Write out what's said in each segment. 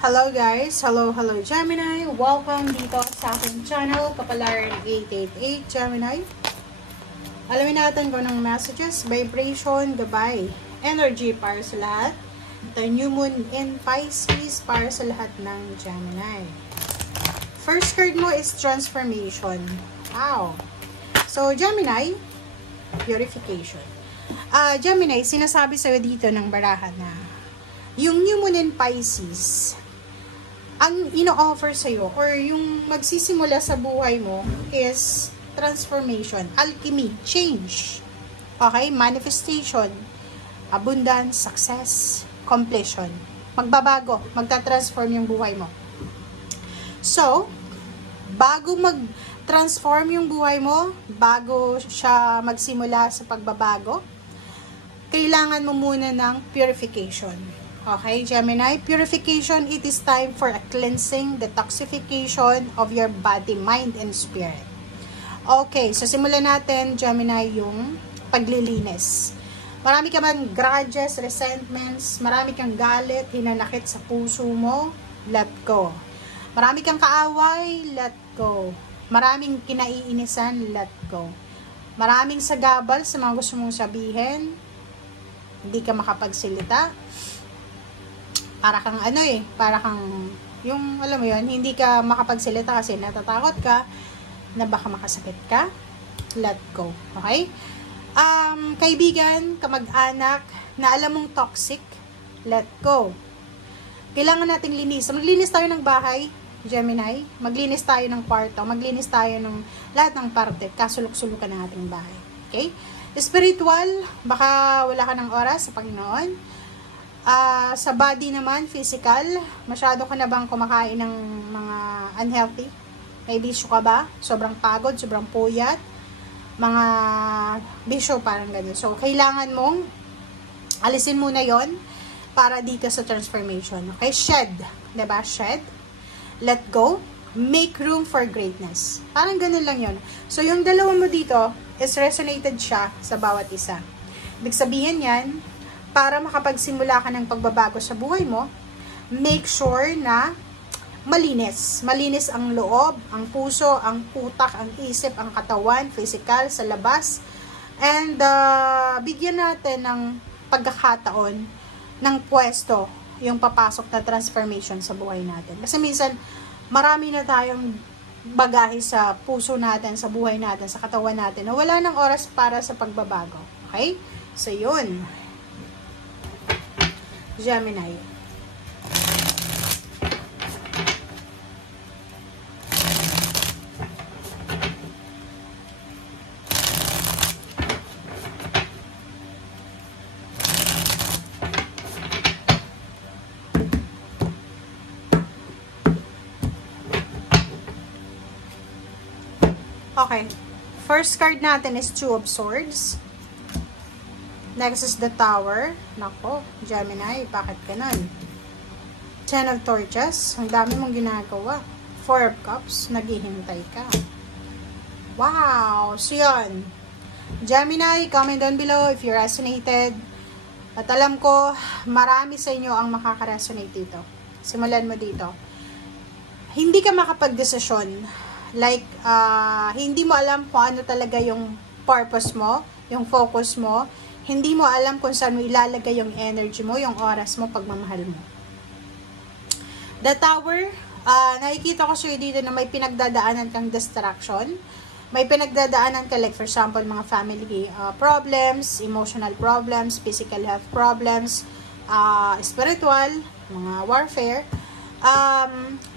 Hello guys! Hello Gemini! Welcome dito sa aking channel, Kapalaran 888 Gemini. Alamin natin kung anong messages, vibration, gabay, energy para sa lahat. The new moon in Pisces para sa lahat ng Gemini. First card mo is transformation. Wow! So Gemini, purification. Gemini, sinasabi sa'yo dito ng barahan na yung new moon in Pisces, ang ino-offer sa'yo or yung magsisimula sa buhay mo is transformation, alchemy, change. Okay? Manifestation, abundance, success, completion. Magbabago, magta-transform yung buhay mo. So, bago mag-transform yung buhay mo, bago siya magsimula sa pagbabago, kailangan mo muna ng purification. Okay, Gemini, purification, it is time for a cleansing, detoxification of your body, mind, and spirit. Okay, so simulan natin, Gemini, yung paglilinis. Marami ka bang grudges, resentments, marami kang galit, hinanakit sa puso mo, let go. Marami kang kaaway, let go. Maraming kinaiinisan, let go. Maraming sagabal sa mga gusto mong sabihin, hindi ka makapagsalita. Para kang para kang, yung alam mo yun, hindi ka makapagsalita kasi natatakot ka na baka makasakit ka, let go. Okay? Kaibigan, kamag-anak, na alam mong toxic, let go. Kailangan nating linis. Maglinis tayo ng bahay, Gemini, maglinis tayo ng kwarto, maglinis tayo ng lahat ng parte, kasulok-sulukan ng ating bahay. Okay? Spiritual, baka wala ka ng oras sa Panginoon. Sa body naman, physical, masyado ka na bang kumakain ng mga unhealthy? May bisyo ka ba? Sobrang pagod, sobrang puyat, mga bisyo parang ganun. So, kailangan mong alisin muna yon para di ka sa transformation. Okay? Shed. Diba? Shed. Let go. Make room for greatness. Parang ganun lang yon. So, yung dalawa mo dito is resonated siya sa bawat isa. Ibig sabihin yan, para makapagsimula ka ng pagbabago sa buhay mo, make sure na malinis. Malinis ang loob, ang puso, ang utak, ang isip, ang katawan, physical, sa labas. And bigyan natin ng pagkakataon ng pwesto yung papasok na transformation sa buhay natin. Kasi minsan, marami na tayong bagahe sa puso natin, sa buhay natin, sa katawan natin, na wala ng oras para sa pagbabago. Okay? So, yun. Gemini. Okay. First card natin is Two of Swords. Next is the Tower. Nako, Gemini, bakit ganun? Ten of Torches. Ang dami mong ginagawa. Four of Cups. Naghihintay ka. Wow! So, yun. Gemini, comment down below if you resonated. At alam ko, marami sa inyo ang makaka-resonate dito. Simulan mo dito. Hindi ka makapag-desisyon. Like, hindi mo alam kung ano talaga yung purpose mo, yung focus mo. Hindi mo alam kung saan mo ilalagay yung energy mo, yung oras mo, pagmamahal mo. The Tower, nakikita ko sa'yo dito na may pinagdadaanan kang distraction. May pinagdadaanan ka, like for example, mga family problems, emotional problems, physical health problems, spiritual, mga warfare.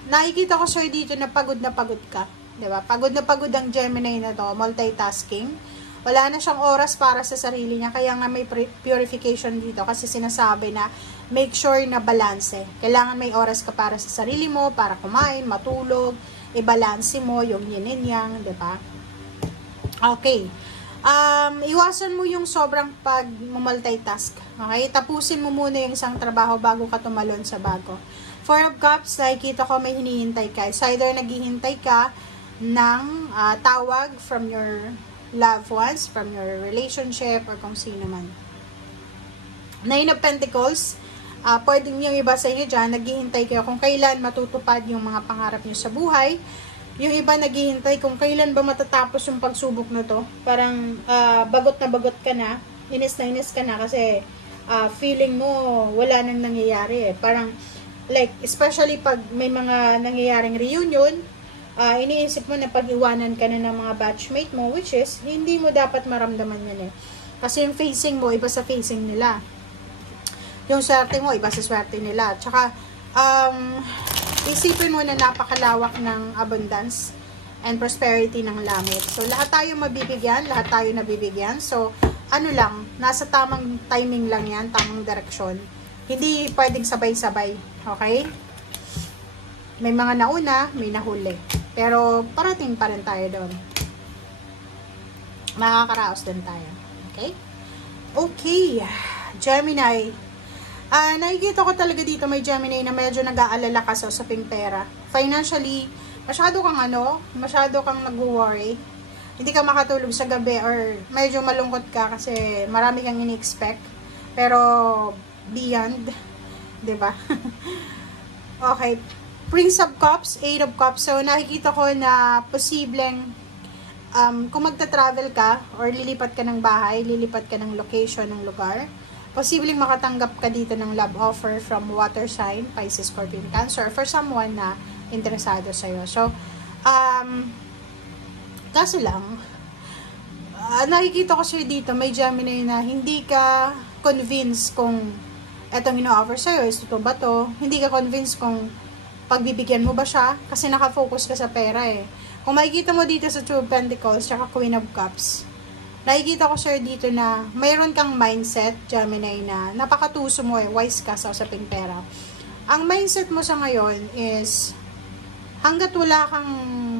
Nakikita ko sa'yo dito na pagod ka. Diba? Pagod na pagod ang Gemini na to, multitasking. Wala na siyang oras para sa sarili niya. Kaya nga may purification dito. Kasi sinasabi na make sure na balance. Kailangan may oras ka para sa sarili mo, para kumain, matulog, i-balance mo yung yin and yang, diba? Okay. Iwasan mo yung sobrang pag-multitask. Okay? Tapusin mo muna yung isang trabaho bago ka tumalon sa bago. Four of Cups, nakikita ko may hinihintay ka. So either naghihintay ka ng tawag from your loved ones, from your relationship, or kung sino man. Nine of Pentacles, Pwedeng yung iba sa inyo dyan, naghihintay kayo kung kailan matutupad yung mga pangarap nyo sa buhay. Yung iba naghihintay kung kailan ba matatapos yung pagsubok na to. Parang bagot na bagot ka na, inis ka na kasi feeling mo wala nang nangyayari eh. Parang like, especially pag may mga nangyayaring reunion, iniisip mo na pag-iwanan ka na ng mga batchmate mo, which is, hindi mo dapat maramdaman yan eh. Kasi yung facing mo, iba sa facing nila. Yung swerte mo, iba sa swerte nila. Tsaka, isipin mo na napakalawak ng abundance and prosperity ng langit. So, lahat tayo mabibigyan, lahat tayo nabibigyan. So, ano lang, nasa tamang timing lang yan, tamang direksyon. Hindi pwedeng sabay-sabay. Okay? May mga nauna, may nahuli. Pero, parating pa rin tayo doon. Makakaraos din tayo. Okay? Okay. Gemini. Nakikita ko talaga dito may Gemini na medyo nag-aalala ka sa usaping pera. Financially, masyado kang nag-worry. Hindi ka makatulog sa gabi or medyo malungkot ka kasi marami kang ini-expect. Pero, beyond, diba? Okay. Prince of Cups, Eight of Cups. So, nakikita ko na posibleng kung magta-travel ka or lilipat ka ng bahay, lilipat ka ng location, ng lugar, posibleng makatanggap ka dito ng love offer from water sign, Pisces, Scorpion, Cancer, for someone na interesado sa'yo. So, kaso lang, nakikita ko siya dito, may Gemini na hindi ka convinced kung etong ino-offer sa'yo, is ito ba to? Hindi ka convinced kung pagbibigyan mo ba siya, kasi nakafocus ka sa pera eh. Kung makikita mo dito sa Two of Pentacles, tsaka Queen of Cups, nakikita ko sir dito na mayroon kang mindset, Gemini, na napakatuso mo eh, wise ka sa usaping pera. Ang mindset mo sa ngayon is, hanggat wala kang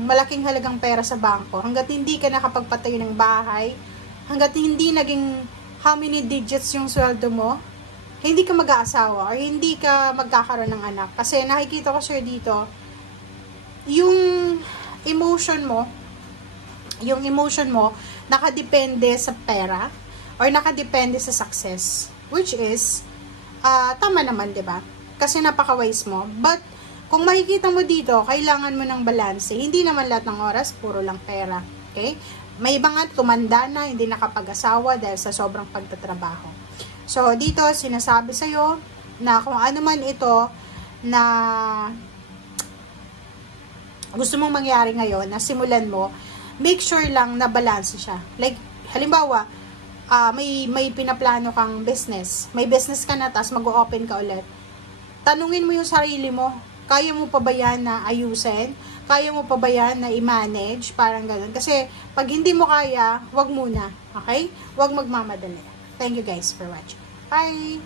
malaking halagang pera sa bangko, hanggat hindi ka nakapagpatayo ng bahay, hanggat hindi naging how many digits yung sweldo mo, hindi ka mag-aasawa or hindi ka magkakaroon ng anak. Kasi nakikita ko sir dito, yung emotion mo, nakadepende sa pera or nakadepende sa success, which is tama naman, 'di ba? Kasi napaka-wise mo. But kung makikita mo dito, kailangan mo ng balance. Hindi naman lahat ng oras puro lang pera. Okay? May iba nga tumanda na, hindi nakapag-asawa dahil sa sobrang pagtatrabaho. So dito sinasabi sa iyo na kung ano man ito na gusto mong mangyari ngayon, na simulan mo, make sure lang na balance siya. Like, halimbawa, may pinaplano kang business. May business ka na, tapos mag-open ka ulit. Tanungin mo yung sarili mo, kaya mo pa ba yan na ayusin? Kaya mo pa ba yan na i-manage? Parang gano'n. Kasi, pag hindi mo kaya, wag muna. Okay? Wag magmamadali. Thank you guys for watching. Bye!